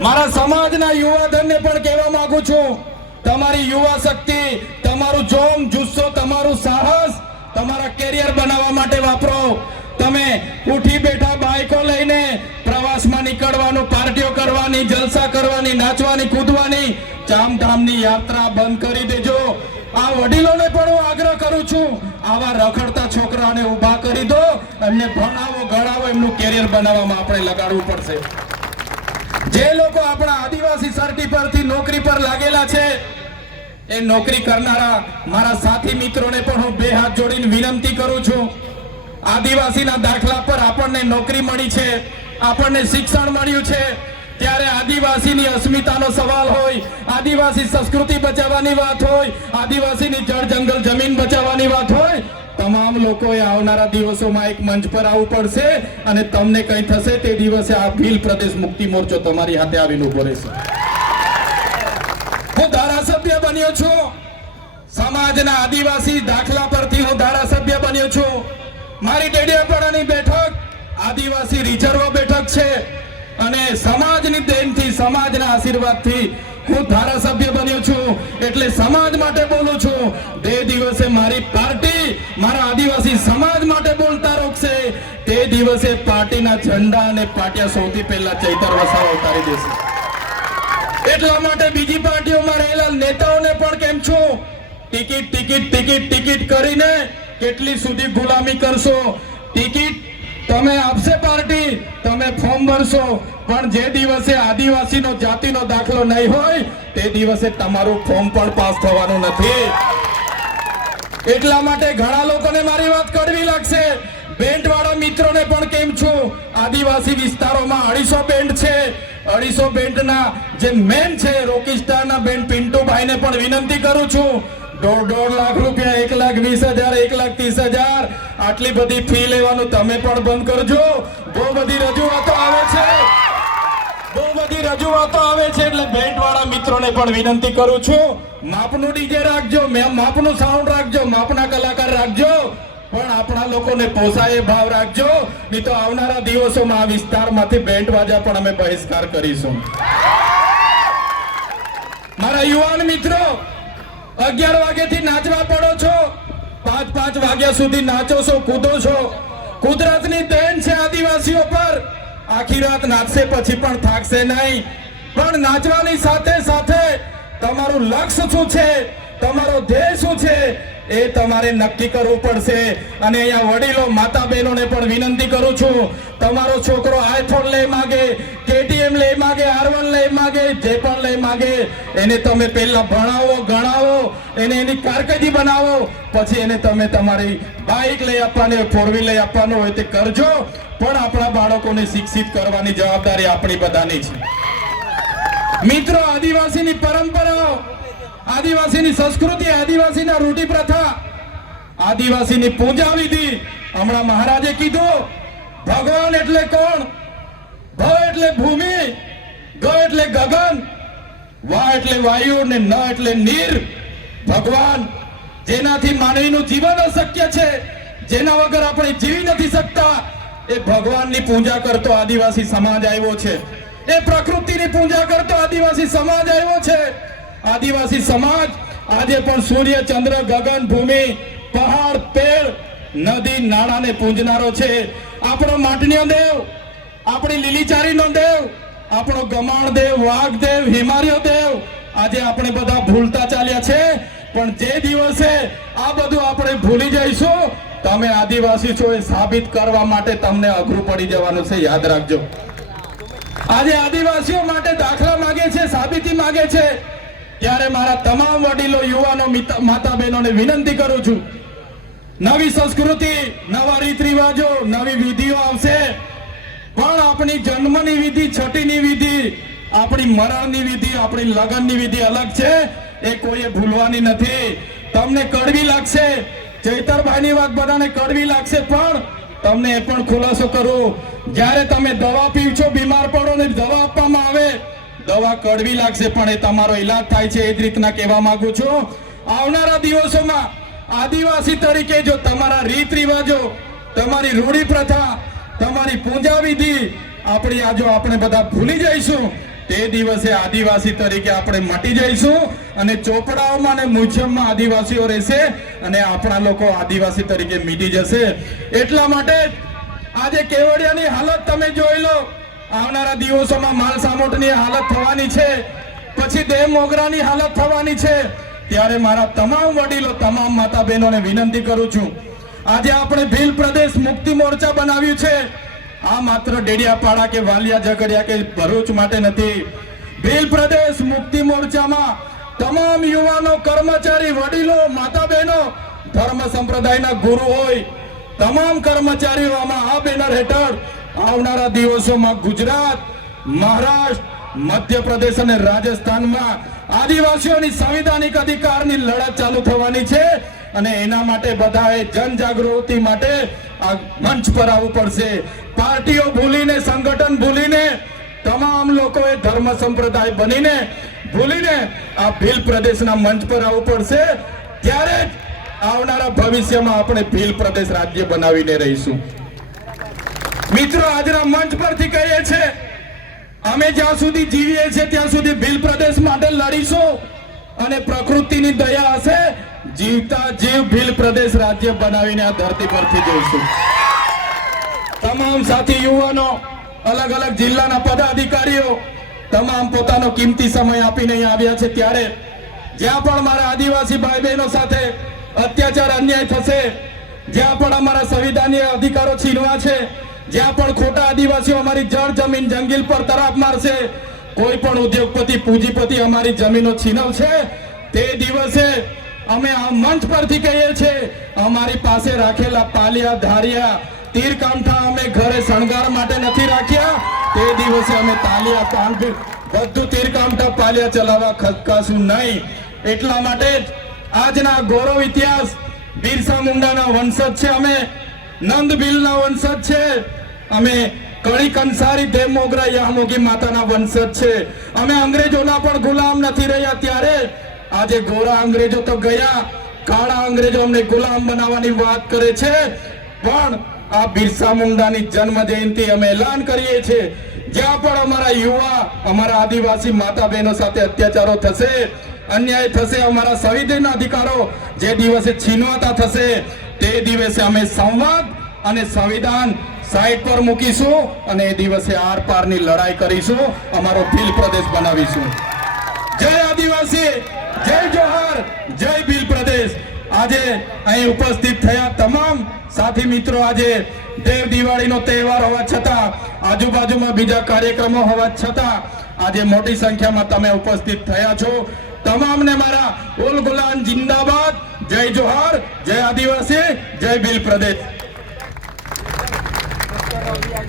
મારા સમાજના યુવાધનને પણ કહેવા માંગુ છું, તમારી યુવા શક્તિ, તમારું જોમ જુસ્સો, તમારું સાહસ તમારા કેરિયર બનાવવા માટે વાપરો. તમે ઉઠી બેઠા બાઈકો લઈને પ્રવાસમાં નીકળવાનું, પાર્ટીઓ કરવાની, જલસા કરવાની, નાચવાની, કૂદવાની ચામધામની યાત્રા બંધ કરી દેજો. આ વડીલોને પણ હું આગ્રહ કરું છું, આવા રખડતા છોકરાઓને ઊભા કરી દો, એમને ભણાવો, ગણાવો, એમનું કેરિયર બનાવવામાં આપણે લગાડવું પડશે. જે લોકો આપણા આદિવાસી સર્ટી પરથી નોકરી પર લાગેલા છે, એ નોકરી કરનારા મારા સાથી મિત્રોને પણ હું બે હાથ જોડીને વિનંતી કરું છું. આદિવાસીના દાખલા પર આપણને નોકરી મળી છે, આપણને શિક્ષણ મળ્યું છે, ત્યારે આદિવાસીની અસ્મિતાનો સવાલ હોય, આદિવાસી સંસ્કૃતિ બચાવવાની વાત હોય, આદિવાસીની જળ જંગલ જમીન બચાવવાની વાત હોય, તમામ લોકોએ આવનારા દિવસોમાં એક મંચ પર આવવું પડશે અને તમને કંઈ થશે તે દિવસે આ ભીલ પ્રદેશ મુક્તિ મોરચો તમારી હાથે આવીને ઉભો રહેશે. હું ધારાસભ્ય બન્યો છું, સમાજના આદિવાસી દાખલા પરથી હું ધારાસભ્ય બન્યો છું. મારી ડેડિયાપાડાની બેઠક આદિવાસી રિઝર્વ બેઠક છે અને સમાજની દેનથી, સમાજના આશીર્વાદથી હું ધારાસભ્ય બન્યો છું. એટલે સમાજ માટે બોલું છું. તે દિવસે મારી પાર્ટી મારા આદિવાસી સમાજ માટે બોલતા રોકશે, તે દિવસે પાર્ટીના ઝંડા અને પાટિયા સૌથી પહેલા ચૈતર વસાવા ઉતારી દેશે. એટલા માટે બીજી પાર્ટીઓમાં રહેલા નેતાઓને પણ કેમ છું, ટિકિટ ટિકિટ ટિકિટ ટિકિટ કરીને કેટલી સુધી ગુલામી કરશો? ટિકિટ તમે આપશે પાર્ટી, તમે ફોર્મ ભરશો, પણ જે દિવસે આદિવાસીનો જાતિનો દાખલો નહીં હોય તે દિવસે તમારું ફોર્મ પણ પાસ થવાનું નથી. એટલા માટે ઘણા લોકોને મારી વાત કડવી લાગશે. બેન્ડ વાળા મિત્રોને પણ કેમ છું, આદિવાસી વિસ્તારોમાં 250 બેન્ડ છે. 250 બેન્ડના જે મેન છે રોકીસ્ટારના બેન્ડ પિન્ટુભાઈને પણ વિનંતી કરું છું, 1.5 લાખ રૂપિયા, 1,20,000, 1,30,000 આટલી બધી ફી લેવાનું તમે પણ બંધ કરજો. બહુ બધી રજૂઆતો આવે છે, એટલે બેન્ડ વાળા મિત્રોને પણ વિનંતી કરું છું, માપનું ડીજે રાખજો, માપનું સાઉન્ડ રાખજો, માપના કલાકાર રાખજો, પણ આપણા લોકોને પોસાય ભાવ રાખજો. નહીં તો આવનારા દિવસોમાં આ વિસ્તારમાંથી બેન્ડ વાજા પણ અમે બહિષ્કાર કરીશું. મારા યુવાન મિત્રો, 11 વાગ્યાથી નાચવા પડો છો, 5 વાગ્યા સુધી નાચો છો, કૂદો છો. કુદરતની દેન છે આદિવાસીઓ પર. આખી રાત નાચશે પછી પણ થાકશે નહીં. પણ નાચવાની સાથે સાથે તમારું લક્ષ્ય શું છે, તમારો ધ્યેય શું છે, એ તમારે નક્કી કરવું પડશે. અને અહીંયા વડીલો, માતા બહેનોને પણ વિનંતી કરું છું, તમારો છોકરો આઈફોન લઈ માગે, KTM લઈ માગે, R1 લઈ માગે, જે પણ લઈ માગે, એને તમે પહેલા ભણાવો, ગણાવો, એને એની કારકિર્દી બનાવો, પછી એને તમે તમારી બાઇક લઈ આપવાની, 4 વ્હીલ લઈ આપવાનું હોય તે કરજો. પણ આપણા બાળકોને શિક્ષિત કરવાની જવાબદારી આપણી બધાની છે. મિત્રો, આદિવાસીની પરંપરાઓ, આદિવાસીની સંસ્કૃતિ, આદિવાસીના રૂઢિ પ્રથા, આદિવાસીની પૂજા વિધિ, હમણાં મહારાજે કીધું, ભગવાન એટલે કોણ? ભ એટલે ભૂમિ, ગ એટલે ગગન, વા એટલે વાયુ ને ન એટલે નીર. ભગવાન, જેનાથી માનવીનું જીવન અશક્ય છે, જેના વગર આપણે જીવી નથી શકતા, એ ભગવાનની પૂજા કરતો આદિવાસી સમાજ આવ્યો છે. એ પ્રકૃતિની પૂજા કરતો આદિવાસી સમાજ આવ્યો છે. આદિવાસી સમાજ આજે પણ સૂર્ય, ચંદ્ર, ગગન, ભૂમિ, પહાડ, પેડ, નદી, નાળાને પૂજનારો છે. આપણો માટનીય દેવ, આપણી લીલીચારીનો દેવ, આપણો ગમાણ દેવ, વાઘ દેવ, હિમાલય દેવ આજે આપણે બધા ભૂલતા ચાલ્યા છે. પણ જે દિવસે આ બધું આપણે ભૂલી જઈશું, તમે આદિવાસી છો એ સાબિત કરવા માટે તમને અઘરું પડી જવાનું છે. યાદ રાખજો. આજે આદિવાસીઓ માટે દાખલા માંગે છે, સાબિતી માંગે છે, ત્યારે મારા તમામ વડીલો, યુવાનો, માતા બહેનોને વિનંતી કરું છું, નવી સંસ્કૃતિ, નવા રીત રિવાજો, નવી વિધિઓ આવશે, પણ આપણી જન્મની વિધિ, છઠ્ઠીની વિધિ, આપણી મરણની વિધિ, આપણી લગ્નની વિધિ અલગ છે. એ કોઈએ ભૂલવાની નથી. તમને કડવી લાગશે, ચૈતરભાઈની વાત બધાને કડવી લાગશે, પણ તમને એ પણ ખુલાસો કરું, જ્યારે તમે દવા પીવશો, બીમાર પડો ને દવા આપવામાં આવે, દવા કડવી લાગશે, પણ એ તમારો ઈલાજ થાય છે. એ જ રીતના કહેવા માંગુ છું, આવનારા દિવસોમાં આદિવાસી તરીકે જો તમારા રીત રિવાજો, તમારી રૂઢિ પ્રથા, તમારી પૂજા વિધિ, આપણી આ જો આપણે બધા ભૂલી જઈશું તે દિવસે આદિવાસી તરીકે આપણે મટી જઈશું અને ચોપડાઓમાં અને મ્યુઝિયમમાં આદિવાસીઓ રહેશે અને આપણા લોકો આદિવાસી તરીકે મીટી જશે. એટલા માટે આજે કેવડિયાની હાલત તમે જોઈ લો. આવનારા દિવસોમાં માલ સામોટની હાલત થવાની છે, પછી દેવ મોગરાની હાલત થવાની છે. ત્યારે મારા તમામ વડીલો, તમામ માતા બહેનોને વિનંતી કરું છું, આજે આપણે ભીલ પ્રદેશ મુક્તિ મોરચા બનાવ્યું છે. આ માત્ર ડેડિયાપાડા કે વાલિયા ઝઘડિયા કે ભરૂચ માટે નથી. ભીલ પ્રદેશ મુક્તિ મોરચામાં તમામ યુવાનો, કર્મચારી, વડીલો, માતા બહેનો, ધર્મ સંપ્રદાયના ગુરુ હોય, તમામ કર્મચારીઓ આમાં આ બેનર હેઠળ આવનારા દિવસોમાં ગુજરાત, મહારાષ્ટ્ર, મધ્યપ્રદેશ અને રાજસ્થાનમાં આદિવાસીઓની સંવિધાનિક અધિકારની લડત ચાલુ થવાની છે અને એના માટે બધાએ જનજાગૃતિ માટે આ મંચ પર આવવું પડશે. પાર્ટીઓ ભૂલીને, સંગઠન ભૂલીને, તમામ લોકોએ ધર્મ સંપ્રદાય બનીને ભૂલીને આ ભીલ પ્રદેશના મંચ પર આવવું પડશે. ત્યારે જ આવનારા ભવિષ્યમાં આપણે ભીલ પ્રદેશ રાજ્ય બનાવીને રહીશું. મિત્રો, આજના મંચ પરથી કહીએ છીએ, અમે જ્યાં સુધી જીવીએ છીએ ત્યાં સુધી ભીલ પ્રદેશ માટે લડીશું અને પ્રકૃતિની દયા હશે, જીવતા જીવ ભીલ પ્રદેશ રાજ્ય બનાવીને આ ધરતી પરથી જઈશું. તમામ સાથી યુવાનો, અલગ અલગ જિલ્લાના પદાધિકારીઓ તમામ પોતાનો કિંમતી સમય આપીને અહીં આવ્યા છે. ત્યારે જ્યાં પણ મારા આદિવાસી ભાઈ બહેનો સાથે અત્યાચાર, અન્યાય થશે, જ્યાં પણ અમારા સંવિધાનીય અધિકારો છીનવા છે, જ્યાં પણ ખોટા આદિવાસીઓ અમારી જળ જમીન જંગલ પર તરાપ મારશે, કોઈ પણ ઉદ્યોગપતિ, પૂંજીપતિ અમારી જમીનો છીનવશે, તે દિવસે અમે આ મંચ પરથી કહીએ છીએ, અમારી પાસે રાખેલા પાલિયા, ધારિયા, તીર કામઠા અમે ઘરે શણગાર માટે નથી રાખ્યા. તે દિવસે અમે તાલિયા, કાંઠ, બધું તીર કામઠા, પાલિયા ચલાવવા ખચકાશું નહીં. એટલા માટે જ આજના ગૌરવ ઇતિહાસ, બિરસા મુંડાના વંશજ છે અમે, નંદ ભીલના વંશજ છે અમે, કણી કંસારી, દેવ મોગરા, યામોગી માતાના વંશજ છે અમે. અંગ્રેજોના પણ ગુલામ નથી રહ્યા. ત્યારે આજે ગોરા અંગ્રેજો તો ગયા, કાળા અંગ્રેજો અમને ગુલામ બનાવવાની વાત કરે છે. પણ આ બિરસા મુંડાની જન્મ જયંતિ અમે એલાન કરીએ છીએ, જ્યાં પણ અમારા યુવા, અમારા આદિવાસી માતા બહેનો સાથે અત્યાચારો થશે, અન્યાય થશે, અમારા સંવિધાન અધિકારો જે દિવસે છીનવાતા થશે, તે દિવસે અમે સંવાદ અને સંવિધાન સાઈડ પર મૂકીશું અને એ દિવસે આર પારની લડાઈ કરીશું, અમારો ભીલ પ્રદેશ બનાવીશું. જય આદિવાસી, જય જોહાર, જય ભીલ પ્રદેશ. આજે અહીં ઉપસ્થિત થયા તમામ સાથી મિત્રો, આજે દેવ દિવાળીનો તહેવાર હોવા છતાં, આજુબાજુમાં બીજા કાર્યક્રમો હોવા છતાં આજે મોટી સંખ્યામાં તમે ઉપસ્થિત થયા છો. તમામને મારા ઉલ ગુલામ જિંદાબાદ, જય જોહાર, જય આદિવાસી, જય ભીલ પ્રદેશ.